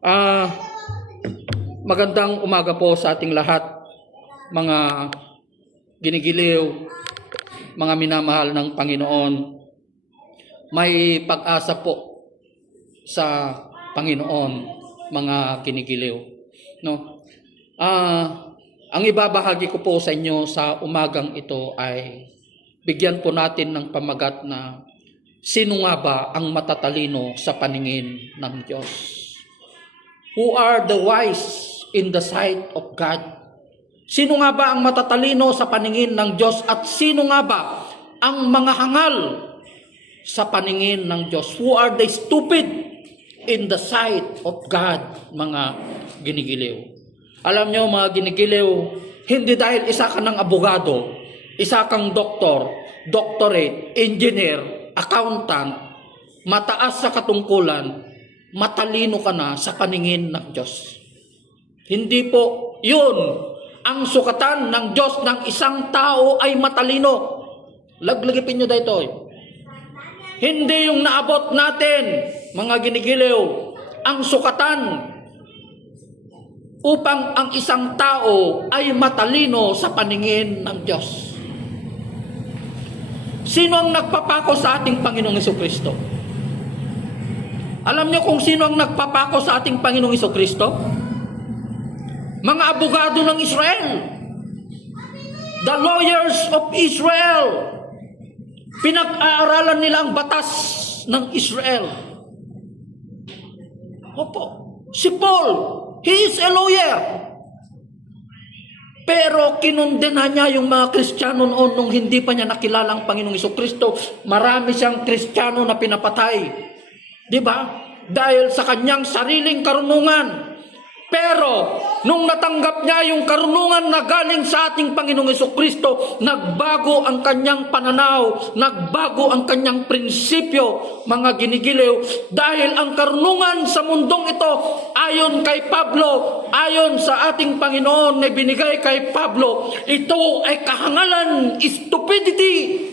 Ah, Magandang umaga po sa ating lahat, mga ginigiliw, mga minamahal ng Panginoon. May pag-asa po sa Panginoon, mga ginigiliw. No? Ang ibabahagi ko po sa inyo sa umagang ito ay bigyan po natin ng pamagat na sino nga ba ang matatalino sa paningin ng Diyos? Who are the wise in the sight of God? Sino nga ba ang matatalino sa paningin ng Diyos at sino nga ba ang mga hangal sa paningin ng Diyos? Who are the stupid in the sight of God, mga ginigiliw? Alam nyo mga ginigiliw, hindi dahil isa ka ng abogado, isa kang doktor, doctorate, engineer, accountant, mataas sa katungkulan, matalino ka na sa paningin ng Diyos. Hindi po yun ang sukatan ng Diyos ng isang tao ay matalino. Laglagipin nyo dito. Hindi yung naabot natin, mga ginigiliw, ang sukatan upang ang isang tao ay matalino sa paningin ng Diyos. Sino ang nagpapako sa ating Panginoong Jesucristo? Alam niyo kung sino ang nagpapako sa ating Panginoong Jesucristo? Mga abogado ng Israel. The lawyers of Israel. Pinag-aaralan nila ang batas ng Israel. Opo. Si Paul, he is a lawyer. Pero kinundena niya yung mga Kristiyano noon nung hindi pa niya nakilala ang Panginoong Jesucristo. Marami siyang Kristiyano na pinapatay. Diba? Dahil sa kanyang sariling karunungan. Pero, nung natanggap niya yung karunungan na galing sa ating Panginoong Jesucristo, nagbago ang kanyang pananaw, nagbago ang kanyang prinsipyo, mga ginigiliw, dahil ang karunungan sa mundong ito, ayon kay Pablo, ayon sa ating Panginoon na binigay kay Pablo, ito ay kahangalan, stupidity,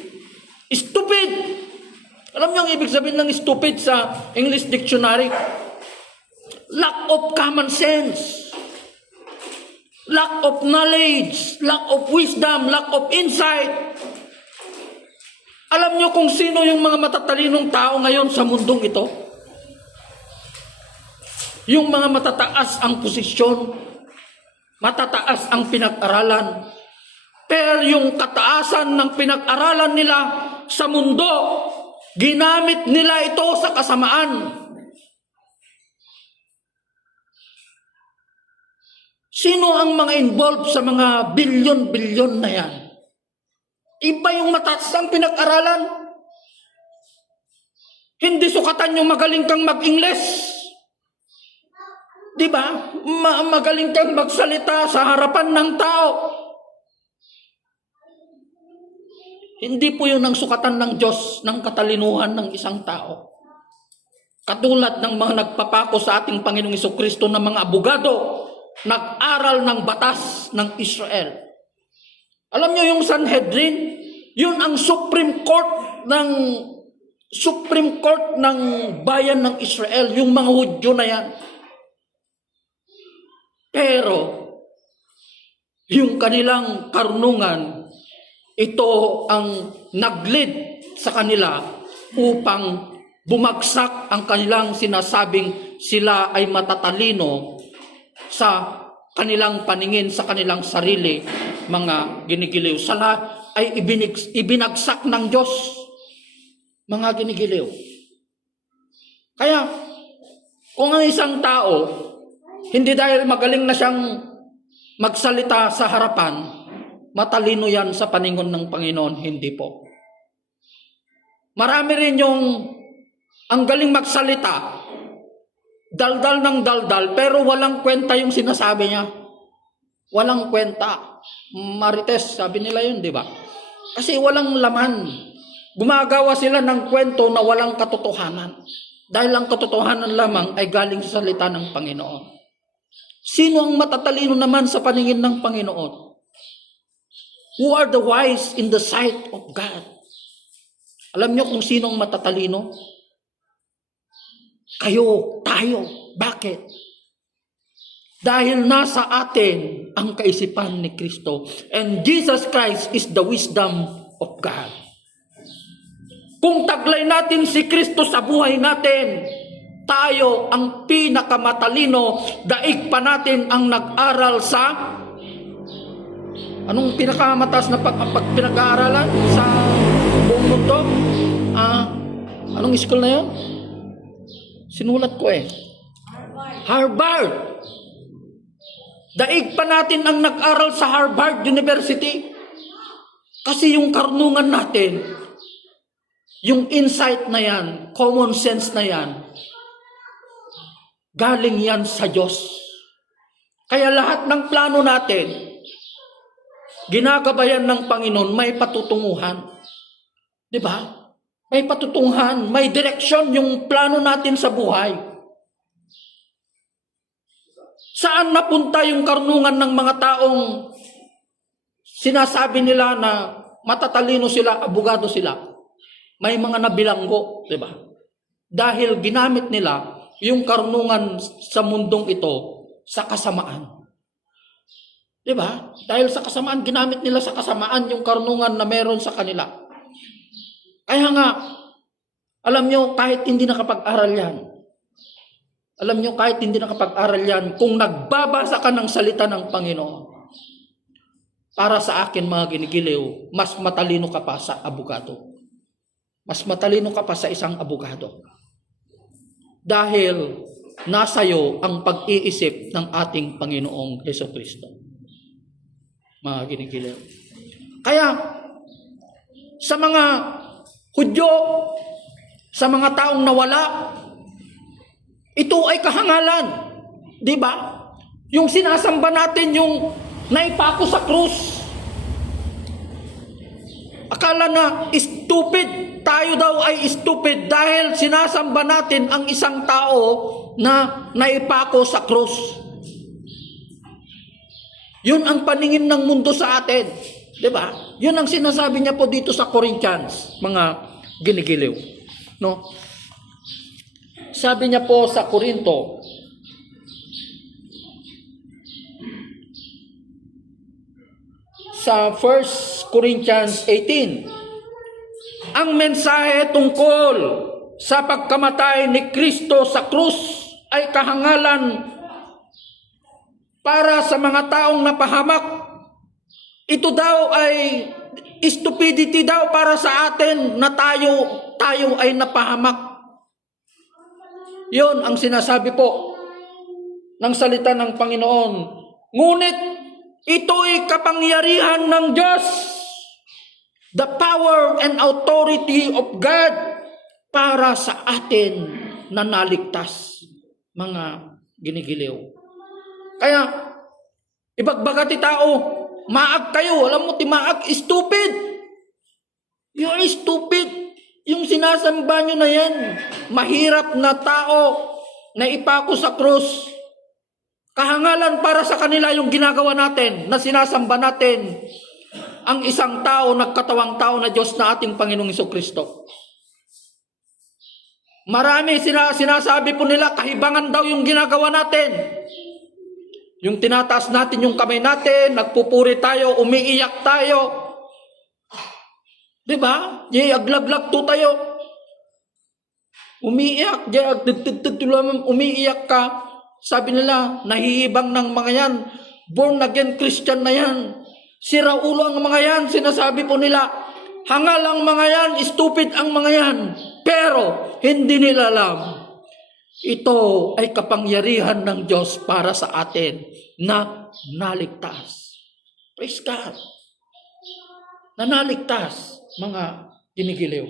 stupid. Alam niyo ang ibig sabihin ng stupid sa English Dictionary? Lack of common sense, lack of knowledge, lack of wisdom, lack of insight. Alam niyo kung sino yung mga matatalinong tao ngayon sa mundong ito? Yung mga matataas ang posisyon, matataas ang pinag-aralan. Pero yung kataasan ng pinag-aralan nila sa mundo, ginamit nila ito sa kasamaan. Sino ang mga involved sa mga bilyon-bilyon na yan? Iba yung mataas ang pinag-aralan. Hindi sukatan yung magaling kang mag-Ingles. Diba? Magaling kang magsalita sa harapan ng tao. Hindi po yun ang sukatan ng Diyos ng katalinuhan ng isang tao. Katulad ng mga nagpapako sa ating Panginoong Jesucristo ng mga abogado, nag-aral ng batas ng Israel. Alam niyo yung Sanhedrin, yun ang Supreme Court ng bayan ng Israel, yung mga Hudyo na yan. Pero yung kanilang karunungan, ito ang nag-lead sa kanila upang bumagsak ang kanilang sinasabing sila ay matatalino sa kanilang paningin, sa kanilang sarili, mga ginigiliw. Sala ay ibinagsak ng Diyos, mga ginigiliw. Kaya, kung ang isang tao, hindi dahil magaling na siyang magsalita sa harapan, matalino yan sa paningin ng Panginoon, hindi po. Marami rin yung ang galing magsalita, daldal ng daldal, pero walang kwenta yung sinasabi niya. Walang kwenta. Marites, sabi nila yun, di ba? Kasi walang laman. Gumagawa sila ng kwento na walang katotohanan. Dahil ang katotohanan lamang ay galing sa salita ng Panginoon. Sino ang matatalino naman sa paningin ng Panginoon? Who are the wise in the sight of God? Alam niyo kung sinong matatalino? Kayo, tayo. Bakit? Dahil nasa atin ang kaisipan ni Kristo. And Jesus Christ is the wisdom of God. Kung taglay natin si Kristo sa buhay natin, tayo ang pinakamatalino, daig pa natin ang nag-aral sa anong pinakamataas na pinag-aaralan sa buong mundo? Anong school na yun? Sinulat ko Harvard. Daig pa natin ang nag-aral sa Harvard University. Kasi yung karunungan natin, yung insight na yan, common sense na yan, galing yan sa Diyos. Kaya lahat ng plano natin, ginagabayan ng Panginoon, may patutunguhan. Di ba? May patutunguhan, may direksyon yung plano natin sa buhay. Saan napunta yung karunungan ng mga taong sinasabi nila na matatalino sila, abogado sila? May mga nabilanggo, di ba? Dahil ginamit nila yung karunungan sa mundong ito sa kasamaan. Di ba? Dahil sa kasamaan, ginamit nila sa kasamaan yung karunungan na meron sa kanila. Kaya nga, alam nyo, kahit hindi nakapag-aral yan, kung nagbabasa ka ng salita ng Panginoon, para sa akin mga ginigiliw, mas matalino ka pa sa abogado. Mas matalino ka pa sa isang abogado. Dahil nasa iyo ang pag-iisip ng ating Panginoong Jesucristo. Mga ginigiliw. Kaya, sa mga Hudyo, sa mga taong nawala, ito ay kahangalan. Di ba? Yung sinasamba natin, yung naipako sa krus. Akala na stupid. Tayo daw ay stupid dahil sinasamba natin ang isang tao na naipako sa krus. Yun ang paningin ng mundo sa atin. Di ba? Yun ang sinasabi niya po dito sa Corinthians, mga ginigiliw. No? Sabi niya po sa Korinto, sa 1 Corinthians 18, ang mensahe tungkol sa pagkamatay ni Kristo sa krus ay kahangalan para sa mga taong napahamak. Ito daw ay stupidity daw para sa atin na tayo ay napahamak. Yun ang sinasabi po ng salita ng Panginoon. Ngunit ito'y kapangyarihan ng Diyos. The power and authority of God para sa atin na naligtas, mga ginigiliw. Kaya, ibagbaga ti tao, maag kayo. Alam mo, ti maag, stupid. You are stupid. Yung sinasamba nyo na yan, mahirap na tao na ipako sa krus. Kahangalan para sa kanila yung ginagawa natin, na sinasamba natin ang isang tao, nagkatawang tao na Diyos na ating Panginoong Jesucristo. Marami sinasabi po nila, kahibangan daw yung ginagawa natin. Yung tinataas natin yung kamay natin, nagpupuri tayo, umiiyak tayo. Diba? Aglaglag to tayo. Umiiyak, umiiyak ka. Sabi nila, nahihibang ng mga yan. Born again Christian na yan. Sira ulo ang mga yan. Sinasabi po nila, hangal ang mga yan, stupid ang mga yan. Pero, hindi nila alam. Ito ay kapangyarihan ng Diyos para sa atin na naligtas. Praise God. Na naligtas. Mga ginigiliw.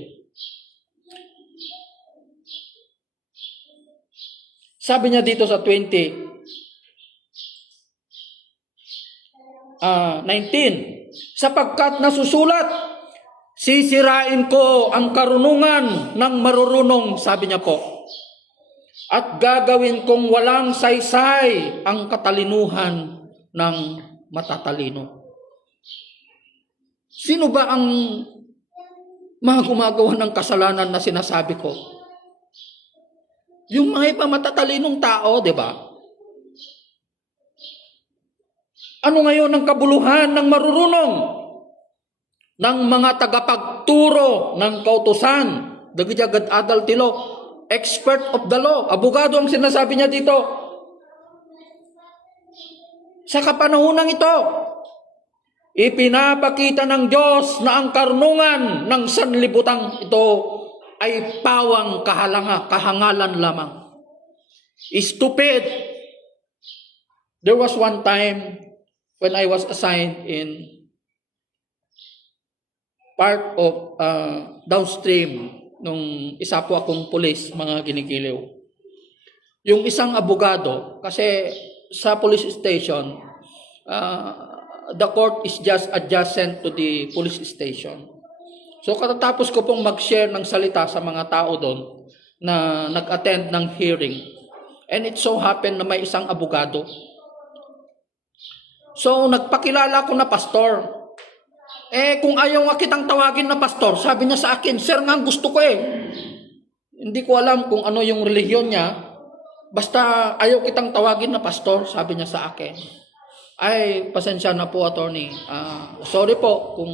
Sabi niya dito sa 19, sapagkat nasusulat, sisirain ko ang karunungan ng marurunong, sabi niya po, at gagawin kong walang saysay ang katalinuhan ng matatalino. Sino ba ang mga gumagawa ng kasalanan na sinasabi ko? Yung mga ipamatalinong tao, di ba? Ano ngayon ang kabuluhan ng marurunong, ng mga tagapagturo ng kautusan, dagiti adult law, expert of the law, abogado ang sinasabi niya dito. Sa kapanahunang ito, ipinapakita ng Diyos na ang karunungan ng sanlibutan ito ay pawang kahangalan lamang. Stupid. There was one time when I was assigned in part of downstream nung isa po akong pulis, mga ginigiliw. Yung isang abogado, kasi sa police station, the court is just adjacent to the police station. So katatapos ko pong mag-share ng salita sa mga tao doon na nag-attend ng hearing. And it so happened na may isang abogado. So nagpakilala ko na pastor. Kung ayaw nga kitang tawagin na pastor, sabi niya sa akin, sir nga gusto ko Hindi ko alam kung ano yung relihiyon niya. Basta ayaw kitang tawagin na pastor, sabi niya sa akin. Ay, pasensya na po, attorney. Sorry po kung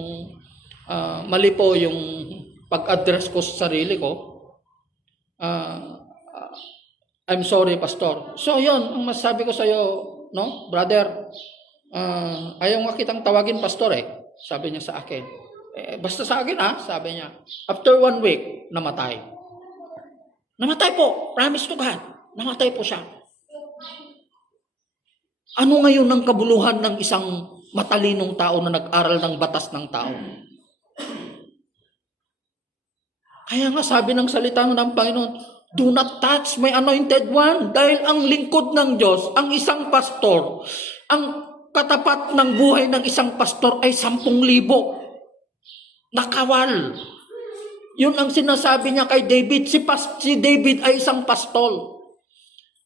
mali po yung pag-address ko sa sarili ko. I'm sorry, pastor. So, yun, ang masasabi ko sa'yo, no, brother, ayaw nga kitang tawagin pastor sabi niya sa akin. Basta sa akin sabi niya. After 1 week, namatay. Namatay po, promise to God. Namatay po siya. Ano ngayon ang kabuluhan ng isang matalinong tao na nag-aral ng batas ng tao? Kaya nga sabi ng salita ng Panginoon, do not touch my anointed one. Dahil ang lingkod ng Diyos, ang isang pastor, ang katapat ng buhay ng isang pastor ay 10,000 nakawal. Yun ang sinasabi niya kay David. Si David ay isang pastor.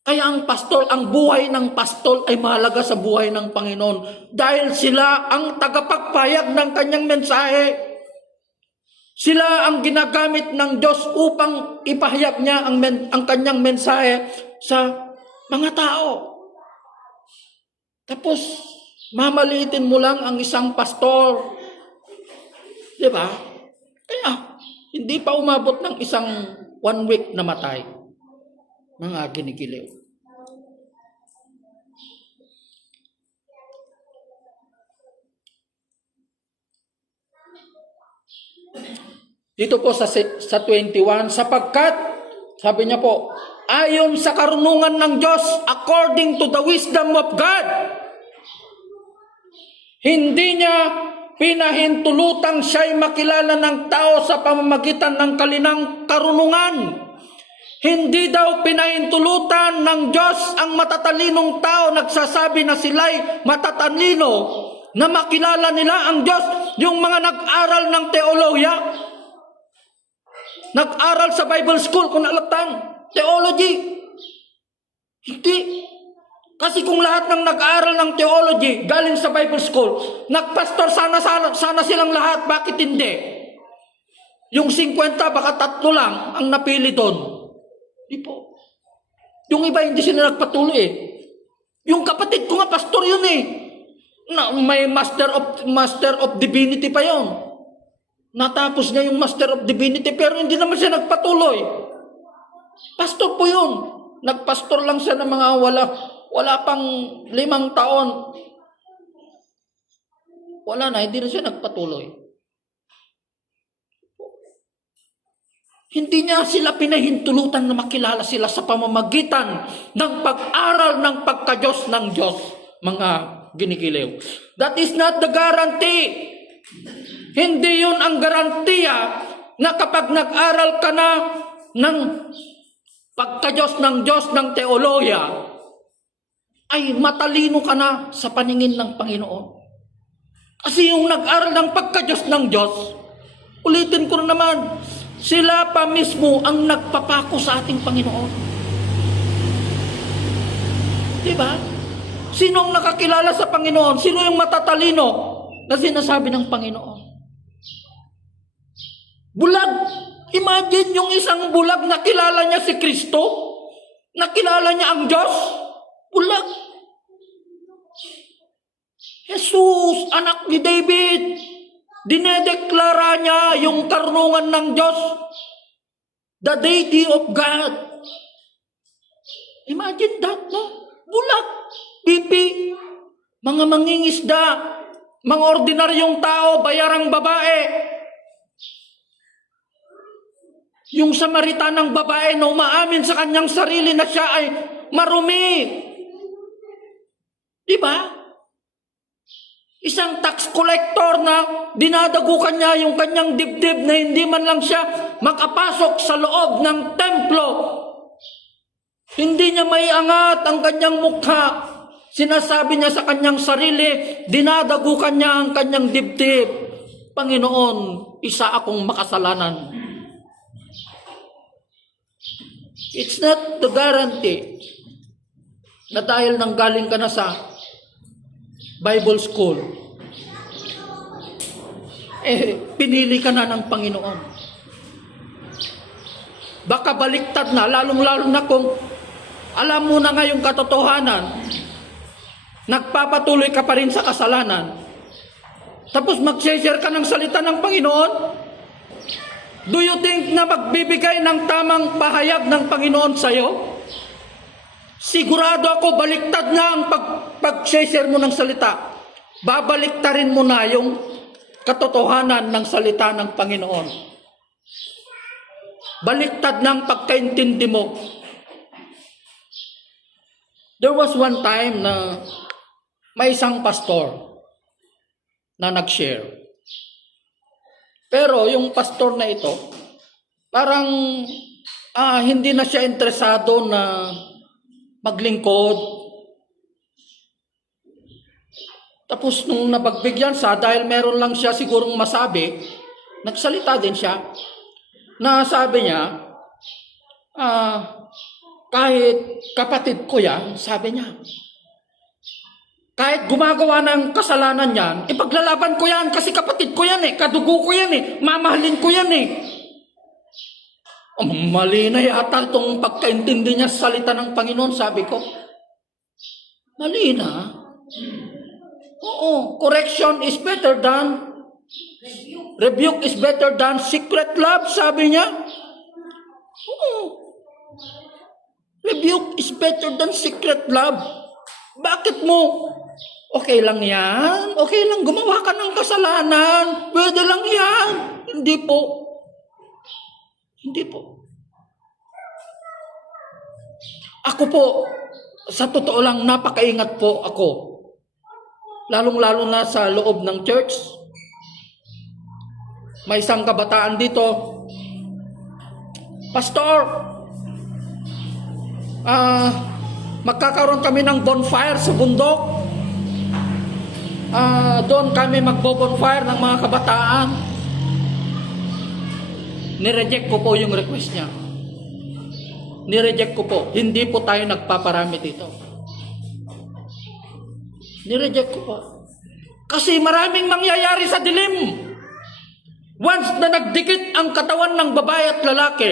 Kaya ang pastor, ang buhay ng pastor ay mahalaga sa buhay ng Panginoon. Dahil sila ang tagapagpayag ng kanyang mensahe. Sila ang ginagamit ng Diyos upang ipahayag niya ang kanyang mensahe sa mga tao. Tapos, mamaliitin mo lang ang isang pastor. Di ba? Kaya, hindi pa umabot ng isang 1 week na matay. Mga ginigiliw. Dito po sa 21, sapagkat, sabi niya po, ayon sa karunungan ng Diyos, according to the wisdom of God, hindi niya pinahintulutang siya'y makilala ng tao sa pamamagitan ng kalinang karunungan. Hindi daw pinahintulutan ng Diyos ang matatalinong tao nagsasabi na sila'y matatalino na makilala nila ang Diyos. Yung mga nag-aral ng teolohiya, nag-aral sa Bible school, kung alatang theology. Hindi. Kasi kung lahat ng nag-aaral ng theology galing sa Bible school, nagpastor sana silang lahat, bakit hindi? Yung 50, baka 3 lang ang napili doon. Di po. Yung iba hindi sila nagpatuloy Yung kapatid ko nga, pastor yun Na, may master of divinity pa yon. Natapos niya yung master of divinity, pero hindi naman siya nagpatuloy. Pastor po yun. Nagpastor lang siya ng mga wala pang 5 taon. Wala na, hindi na siya nagpatuloy. Hindi niya sila pinahintulutan na makilala sila sa pamamagitan ng pag-aral ng pagka-Diyos ng Diyos, mga ginigiliw. That is not the guarantee. Hindi yun ang garantiya na kapag nag-aral ka na ng pagka-Diyos ng Diyos ng teolohiya, ay matalino ka na sa paningin ng Panginoon. Kasi yung nag-aral ng pagka-Diyos ng Diyos, ulitin ko na naman, sila pa mismo ang nagpapako sa ating Panginoon. Diba? Sino ang nakakilala sa Panginoon? Sino yung matatalino na sinasabi ng Panginoon? Bulag. Imagine yung isang bulag na kilala niya si Kristo, nakilala niya ang Diyos. Bulag. Jesus, anak ni David, dinedeklara niya yung karunungan ng Diyos, the deity of God. Imagine that, no? Bulag, pipi, mga mangingisda, mga ordinaryong tao, bayarang babae. Yung Samaritanang babae na umaamin sa kanyang sarili na siya ay marumi. Diba? Isang tax collector na dinadagukan niya yung kanyang dibdib na hindi man lang siya makapasok sa loob ng templo. Hindi niya maiangat ang kanyang mukha. Sinasabi niya sa kanyang sarili, dinadagukan niya ang kanyang dibdib. Panginoon, isa akong makasalanan. It's not the guarantee na dahil nanggaling ka na sa Bible school, pinili ka na ng Panginoon. Baka baliktad na, lalong-lalo na kung alam mo na ngayong katotohanan, nagpapatuloy ka pa rin sa kasalanan. Tapos mag-share ka ng salita ng Panginoon. Do you think na magbibigay ng tamang pahayag ng Panginoon sa'yo? Sigurado ako baliktad na ang pag-share mo ng salita. Babaliktarin mo na yung katotohanan ng salita ng Panginoon. Baliktad na ang pagkaintindi mo. There was one time na may isang pastor na nag-share. Pero yung pastor na ito, parang hindi na siya interesado na maglingkod. Tapos nung napagbigyan siya, dahil meron lang siya sigurong masabi, nagsalita din siya. Na sabi niya, kahit kapatid ko yan, sabi niya, kahit gumagawa ng kasalanan yan, ipaglalaban ko yan kasi kapatid ko yan kadugo ko yan mamahalin ko yan Mali na yata itong pagkaintindi niya sa salita ng Panginoon, sabi ko. Mali na. Oo, correction is better than rebuke is better than secret love, sabi niya. Oo. Rebuke is better than secret love. Bakit mo? Okay lang yan. Okay lang, gumawa ka ng kasalanan. Pwede lang yan. Hindi po. Hindi po. Ako po, sa totoo lang, napakaingat po ako. Lalong-lalo na sa loob ng church. May isang kabataan dito. Pastor, magkakaroon kami ng bonfire sa bundok. Doon kami magbo-bonfire ng mga kabataan. Nireject ko po yung request niya. Nireject ko po. Hindi po tayo nagpaparami dito. Nireject ko po. Kasi maraming mangyayari sa dilim. Once na nagdikit ang katawan ng babae at lalaki,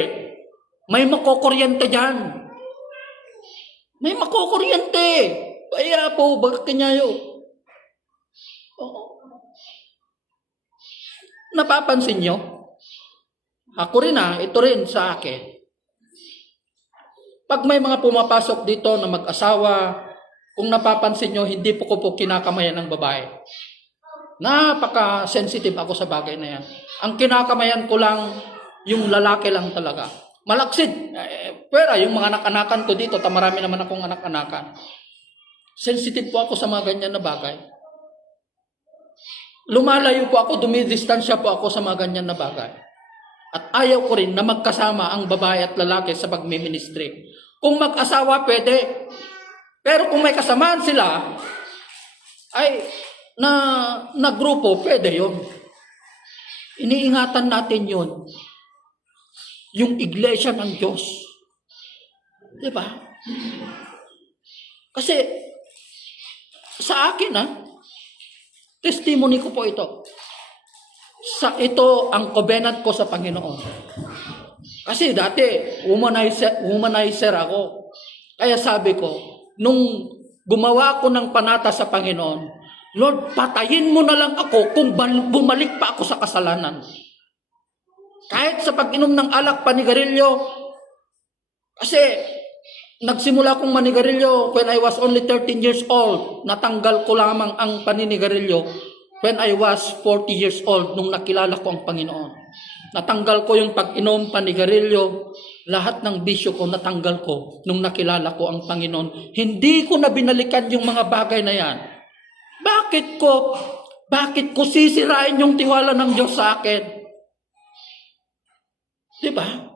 may makokuryente dyan. May makokuryente. Kaya po, bakit kanyayo? Oo. Napapansin nyo? Ako rin ito rin sa akin. Pag may mga pumapasok dito na mag-asawa, kung napapansin nyo, hindi po ko kinakamayan ng babae. Napaka-sensitive ako sa bagay na yan. Ang kinakamayan ko lang, yung lalaki lang talaga. Malaksid. Pero yung mga anak-anakan ko dito, marami naman akong anak-anakan. Sensitive po ako sa mga ganyan na bagay. Lumalayo po ako, dumidistansya po ako sa mga ganyan na bagay. At ayaw ko rin na magkasama ang babae at lalaki sa pagmiministry. Kung mag-asawa, pwede. Pero kung may kasamaan sila, ay na grupo, pwede yun. Iniingatan natin yun. Yung iglesia ng Diyos. Diba? Kasi, sa akin testimony ko po ito. Ito ang covenant ko sa Panginoon. Kasi dati, womanizer ako. Kaya sabi ko, nung gumawa ko ng panata sa Panginoon, Lord, patayin mo na lang ako kung bumalik pa ako sa kasalanan. Kahit sa pag-inom ng alak, panigarilyo, kasi nagsimula akong manigarilyo when I was only 13 years old. Natanggal ko lamang ang paninigarilyo when I was 40 years old nung nakilala ko ang Panginoon. Natanggal ko yung pag-inom, panigarilyo, lahat ng bisyo ko natanggal ko nung nakilala ko ang Panginoon. Hindi ko na binalikan yung mga bagay na yan. Bakit ko sisirain yung tiwala ng Diyos sa akin? Diba?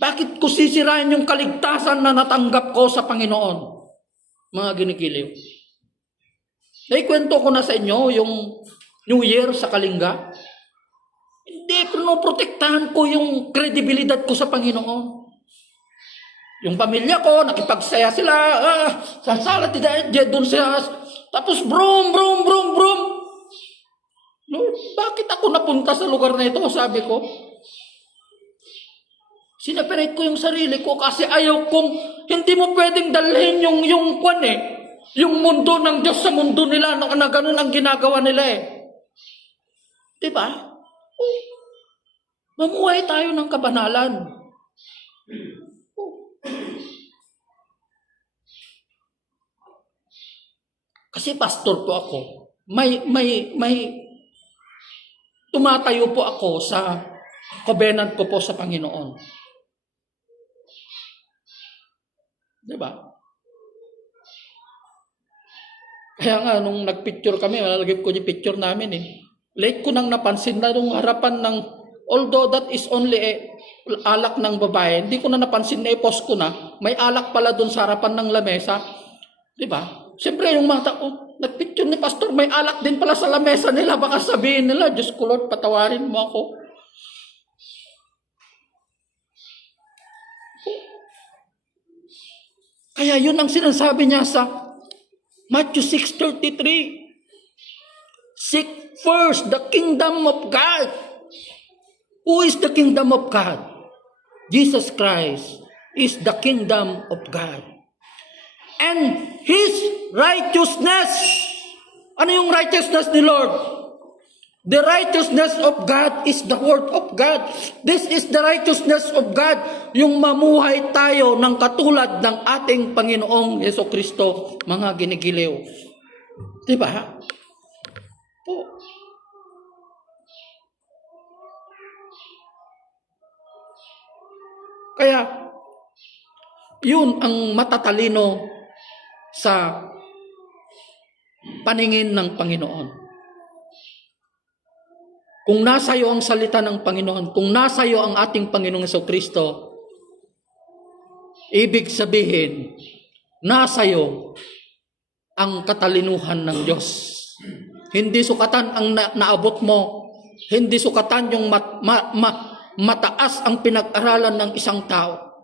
Bakit ko sisirain yung kaligtasan na natanggap ko sa Panginoon? Mga ginigiliw. Naikwento ko na sa inyo yung New Year sa Kalinga. Hindi, pinoprotektahan ko yung kredibilidad ko sa Panginoon. Yung pamilya ko, nakipagsaya sila, sa salat, doon sila, tapos brum. Lord, bakit ako napunta sa lugar na ito? Sabi ko. Sinaperate ko yung sarili ko kasi ayaw kong, hindi mo pwedeng dalhin yung mundo ng Diyos sa mundo nila na ganun ang ginagawa nila eh. Diba? Mamuhay tayo ng kabanalan. Kasi pastor po ako. May tumatayo po ako sa covenant ko po sa Panginoon. Diba? Kaya nga, nung nagpicture kami, malalagay ko yung picture namin eh. Late ko nang napansin na nung harapan ng, although that is only alak ng babae, hindi ko na napansin na i-post ko na, may alak pala dun sa harapan ng lamesa. Diba? Siyempre yung mga tao, nagpicture ni pastor, may alak din pala sa lamesa nila, baka sabihin nila, Diyos ko Lord, patawarin mo ako. Kaya yun ang sinasabi niya sa Matthew 6:33. Seek first the kingdom of God. Who is the kingdom of God? Jesus Christ is the kingdom of God. And His righteousness. Ano yung righteousness ni Lord? The righteousness of God is the word of God. This is the righteousness of God. Yung mamuhay tayo ng katulad ng ating Panginoong Jesucristo, mga ginigiliw. Diba? Po. Kaya, yun ang matatalino sa paningin ng Panginoon. Kung nasa iyo ang salita ng Panginoon, kung nasa iyo ang ating Panginoong Jesucristo, ibig sabihin, nasa iyo ang katalinuhan ng Diyos. Hindi sukatan ang naabot mo, hindi sukatan yung mataas ang pinag-aralan ng isang tao.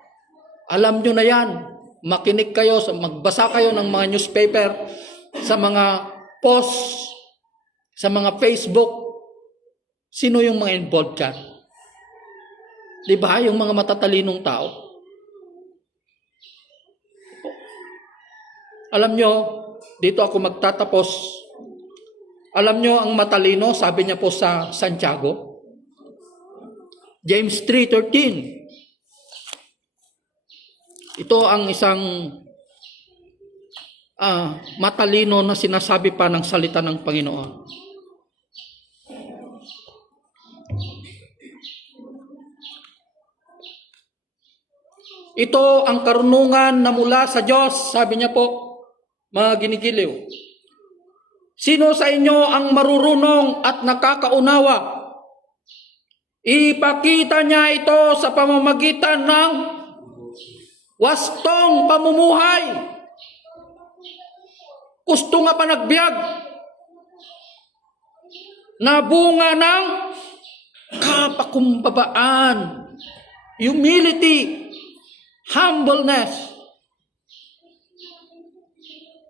Alam nyo na yan, makinig kayo, magbasa kayo ng mga newspaper, sa mga post, sa mga Facebook. Sino yung mga involved dyan? Diba? Yung mga matatalinong tao. Alam nyo, dito ako magtatapos. Alam nyo, ang matalino, sabi niya po sa Santiago, James 3:13. Ito ang isang matalino na sinasabi pa ng salita ng Panginoon. Ito ang karunungan na mula sa Diyos, sabi niya po, mga ginigiliw. Sino sa inyo ang marurunong at nakakaunawa? Ipakita niya ito sa pamamagitan ng wastong pamumuhay. Gusto nga panagbiag na bunga ng kapakumbabaan, humility, humbleness.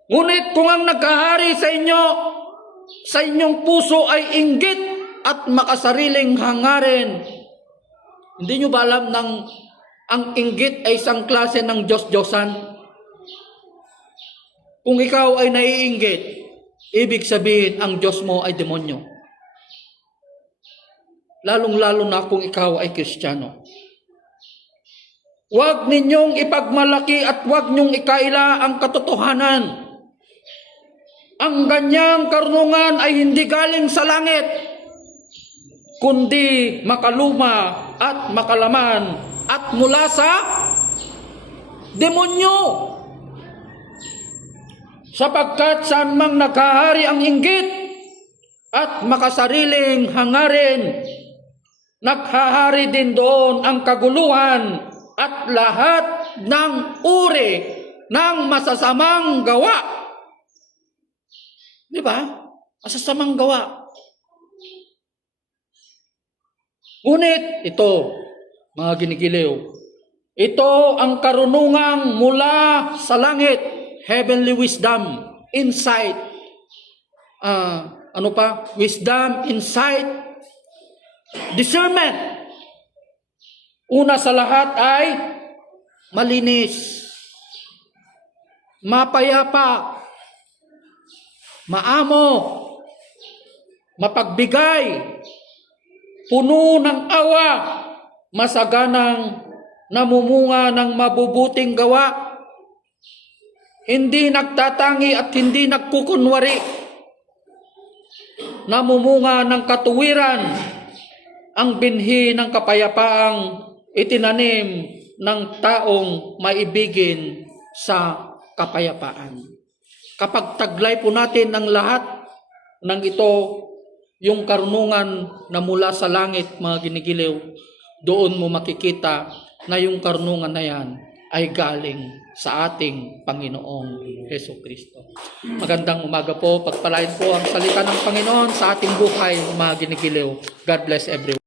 Ngunit kung ang nagkahari sa inyo, sa inyong puso ay inggit at makasariling hangarin. Hindi nyo ba alam ang inggit ay isang klase ng Diyos-Diyosan? Kung ikaw ay naiinggit, ibig sabihin ang Diyos mo ay demonyo. Lalong-lalo na kung ikaw ay Kristiyano. Huwag ninyong ipagmalaki at huwag ninyong ikaila ang katotohanan. Ang ganyang karunungan ay hindi galing sa langit, kundi makaluma at makalaman at mula sa demonyo. Sapagkat saan mang naghahari ang inggit at makasariling hangarin, naghahari din doon ang kaguluhan at lahat ng uri ng masasamang gawa. Di ba? Masasamang gawa. Ngunit ito, mga ginigiliw, ito ang karunungang mula sa langit, heavenly wisdom, insight. Wisdom, insight, discernment. Una sa lahat ay malinis, mapayapa, maamo, mapagbigay, puno ng awa, masaganang namumunga ng mabubuting gawa, hindi nagtatangi at hindi nagkukunwari, namumunga ng katuwiran, ang binhi ng kapayapaang itinanim ng taong maibigin sa kapayapaan. Kapag taglay po natin ang lahat ng ito, yung karunungan na mula sa langit, mga ginigiliw, doon mo makikita na yung karunungan na yan ay galing sa ating Panginoong Jesucristo. Magandang umaga po, pagpalain po ang salita ng Panginoon sa ating buhay, mga ginigiliw. God bless everyone.